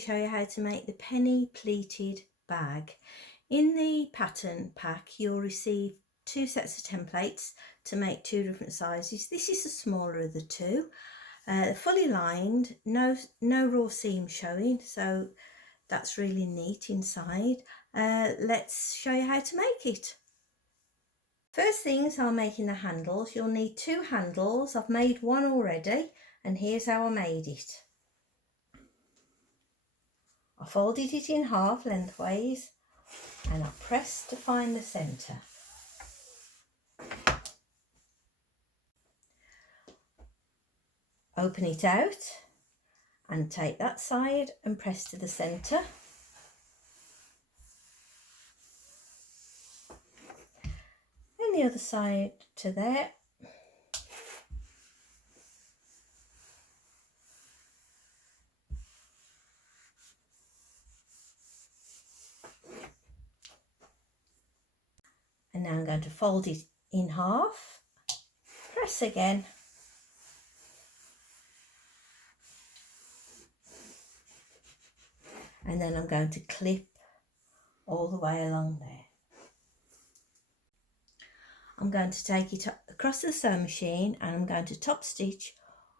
show you how to make the Penny Pleated Bag. In the pattern pack you'll receive 2 sets of templates to make 2 different sizes. This is the smaller of the 2. Fully lined, no raw seam showing, so that's really neat inside. Let's show you how to make it. First things are making the handles. You'll need 2 handles. I've made one already, and here's how I made it. I folded it in half lengthways and I pressed to find the centre. Open it out and take that side and press to the centre. And the other side to there. And now I'm going to fold it in half, press again, and then I'm going to clip all the way along there. I'm going to take it across the sewing machine and I'm going to top stitch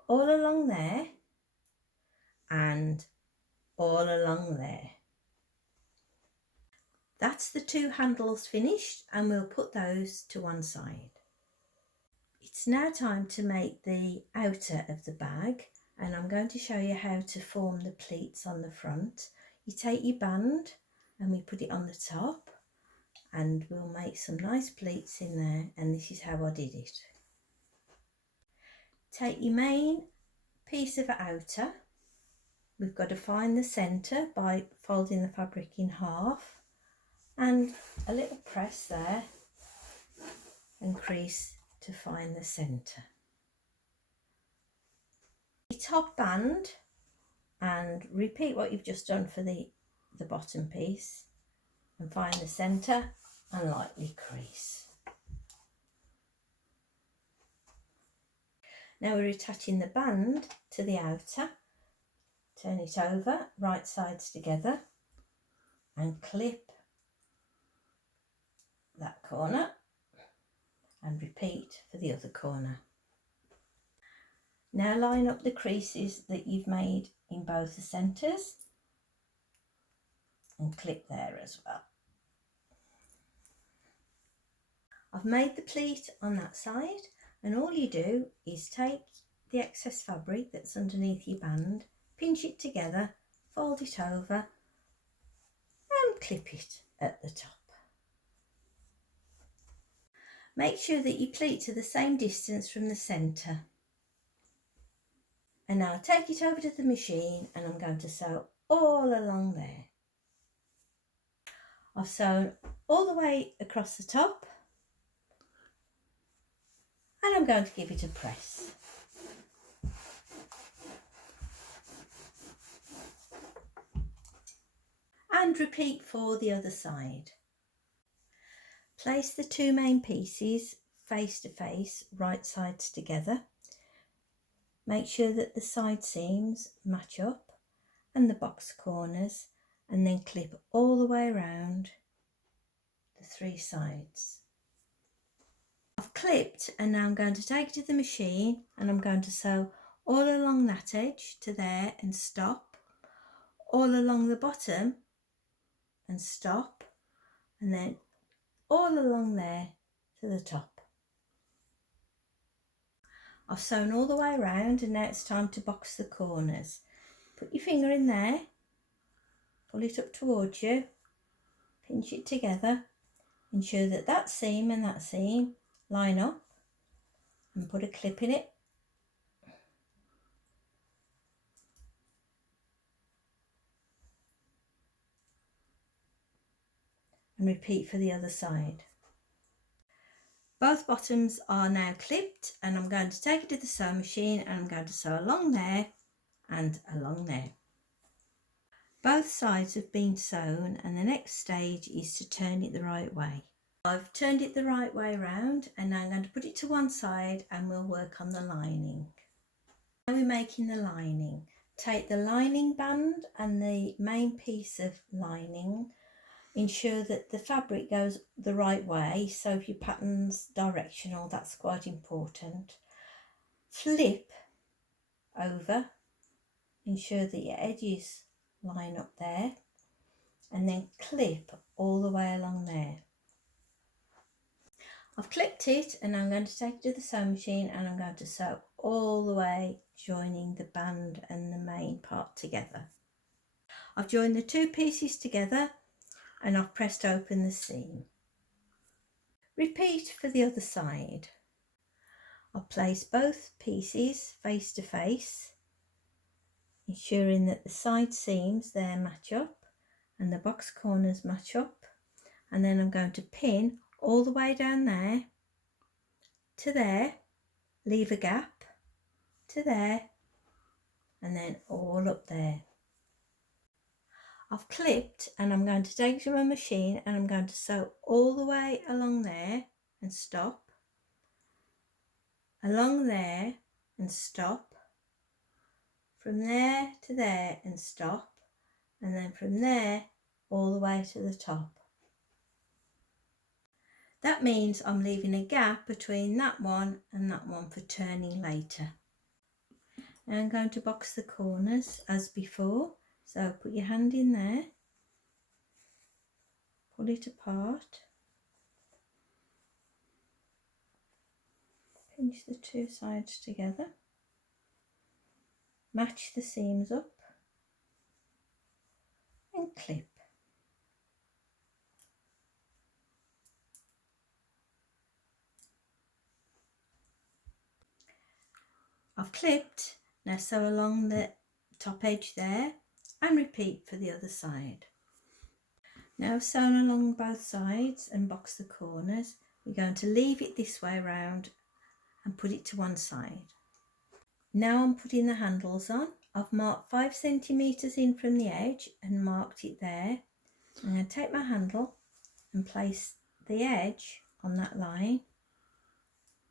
all along there and all along there. That's the 2 handles finished, and we'll put those to one side. It's now time to make the outer of the bag, and I'm going to show you how to form the pleats on the front. You take your band and we put it on the top, and we'll make some nice pleats in there, and this is how I did it. Take your main piece of outer. We've got to find the centre by folding the fabric in half, and a little press there and crease to find the centre. The top band and repeat what you've just done for the bottom piece and find the centre and lightly crease. Now we're attaching the band to the outer. Turn it over, right sides together, and clip that corner and repeat for the other corner. Now line up the creases that you've made in both the centres and clip there as well. I've made the pleat on that side, and all you do is take the excess fabric that's underneath your band, pinch it together, fold it over and clip it at the top. Make sure that your pleats are the same distance from the centre. And now take it over to the machine and I'm going to sew all along there. I've sewn all the way across the top and I'm going to give it a press. And repeat for the other side. Place the 2 main pieces face to face, right sides together. Make sure that the side seams match up and the box corners, and then clip all the way around the 3 sides. I've clipped, and now I'm going to take it to the machine and I'm going to sew all along that edge to there and stop, all along the bottom and stop, and then all along there to the top. I've sewn all the way around, and now it's time to box the corners. Put your finger in there, pull it up towards you, pinch it together, ensure that that seam and that seam line up, and put a clip in it. And repeat for the other side. Both bottoms are now clipped, and I'm going to take it to the sewing machine and I'm going to sew along there and along there. Both sides have been sewn, and the next stage is to turn it the right way. I've turned it the right way round, and now I'm going to put it to one side and we'll work on the lining. Now we're making the lining. take the lining band and the main piece of lining, ensure that the fabric goes the right way, so if your pattern's directional, that's quite important. Flip over, ensure that your edges line up there, and then clip all the way along there. I've clipped it and I'm going to take it to the sewing machine and I'm going to sew all the way, joining the band and the main part together. I've joined the two pieces together and I've pressed open the seam. Repeat for the other side. I'll place both pieces face to face, ensuring that the side seams there match up and the box corners match up, and then I'm going to pin all the way down there to there, leave a gap to there, and then all up there. I've clipped and I'm going to take it to my machine and I'm going to sew all the way along there and stop, along there and stop, from there to there and stop, and then from there all the way to the top. That means I'm leaving a gap between that one and that one for turning later. And I'm going to box the corners as before, so put your hand in there, pull it apart, pinch the two sides together, match the seams up and clip. I've clipped, now sew along the top edge there and repeat for the other side. Now I've sewn along both sides and boxed the corners, we're going to leave it this way round and put it to one side. Now I'm putting the handles on. I've marked 5 centimetres in from the edge and marked it there. I'm going to take my handle and place the edge on that line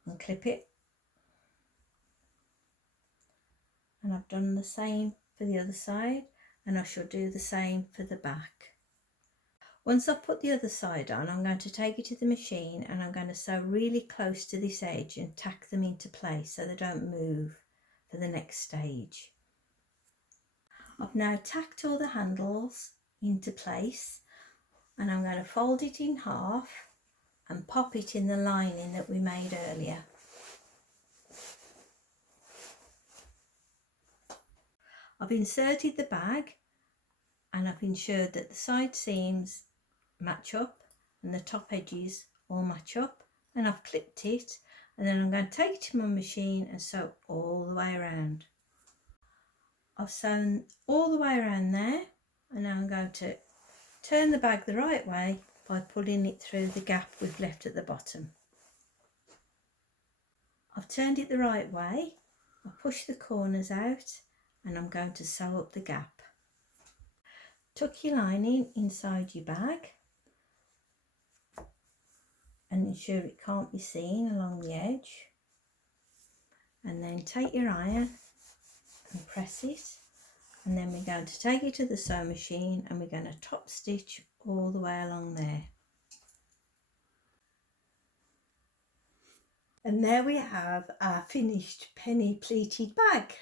and clip it. And I've done the same for the other side, and I shall do the same for the back. Once I've put the other side on, I'm going to take it to the machine and I'm going to sew really close to this edge and tack them into place so they don't move for the next stage. I've now tacked all the handles into place and I'm going to fold it in half and pop it in the lining that we made earlier. I've inserted the bag and I've ensured that the side seams match up and the top edges all match up, and I've clipped it, and then I'm going to take it to my machine and sew all the way around. I've sewn all the way around there, and now I'm going to turn the bag the right way by pulling it through the gap we've left at the bottom. I've turned it the right way, I push the corners out and I'm going to sew up the gap. Tuck your lining inside your bag and ensure it can't be seen along the edge, and then take your iron and press it, and then we're going to take it to the sewing machine and we're going to top stitch all the way along there. And there we have our finished penny pleated bag.